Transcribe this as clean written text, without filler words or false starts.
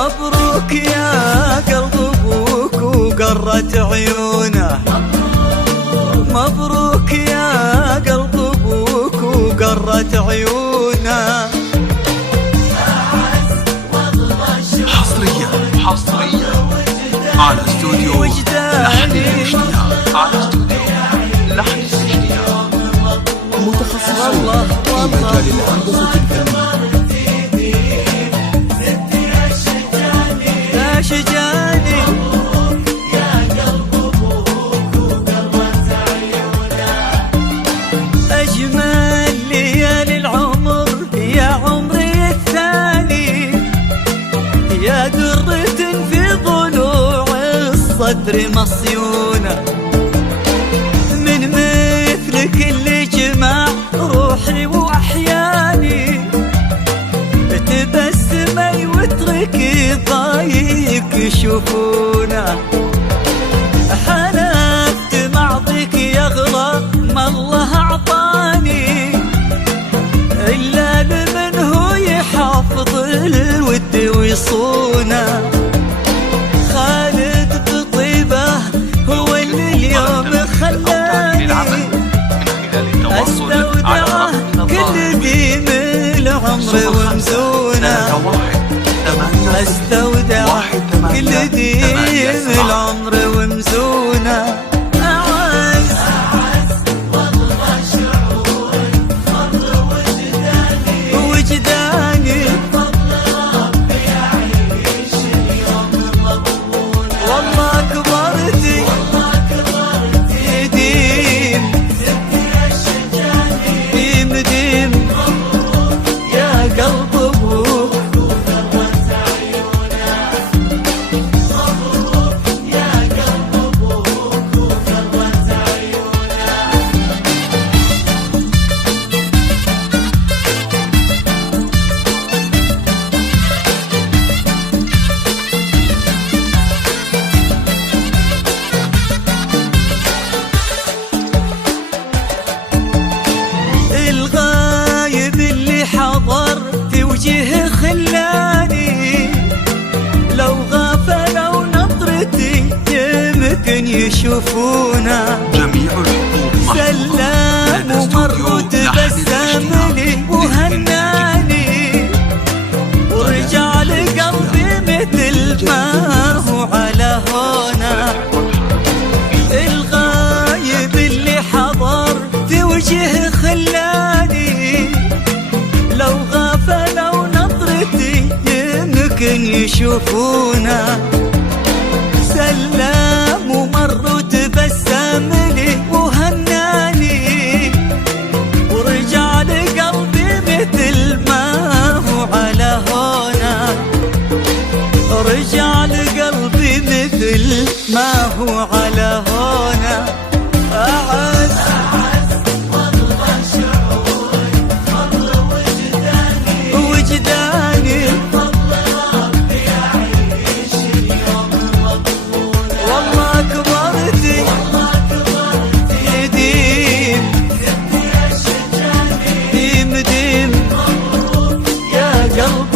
مبروك يا قلب ابوك وقرت عيونه، مبروك يا قلب ابوك وقرت عيونه. حصريا على استوديو لحن الاشتياق، على استوديو لحن الاشتياق، متخصصون في مجال الهندسة الفنية. يا شجاني يا قلب ابوك وقرت عيونه، اجمل ليالي العمر يا عمري الثاني، يا درة في ضلوع الصدر مصيونة، من مثلك اللي جمع روحي واحياني، تبسمي واتركي ضايق يشوفونه، حلفت معطيك يغلى ما الله اعطاني، الا لمن هو يحافظ الود ويصونه، خالد بطيبه هو اللي اليوم خلاني استودعه كل ديم العمر ومزونه، استودعه كل ديم العمر ومزونه. أعز والله شعور فضل وجداني، فضل ربي يعيش اليوم مضمونه، والله كبرتي ديم ديم يا قلب ابوك وقرت عيونه، مبروك يا قلب ابوك وقرت عيونه. الغايب اللي حضر في وجهه خلاني، لو غفلوا نظرتي يمكن يشوفونا، جميع الحقوق سلام ومر تبسمني وهناني، ورجع لقلبي مثل ما هو على هونا. الغايب اللي حضر في وجهه خلاني، لو غفلوا نظرتي يمكن يشوفونا، سلام ومر تبسمني وهناني، ورجع لقلبي مثل ما هو على هونا، رجع لقلبي مثل ما هو على هونا. أعز والله شعور فضل وجداني، فضل ربي يعيش اليوم مضمونه، والله كبرتي ديم ديم يا قلب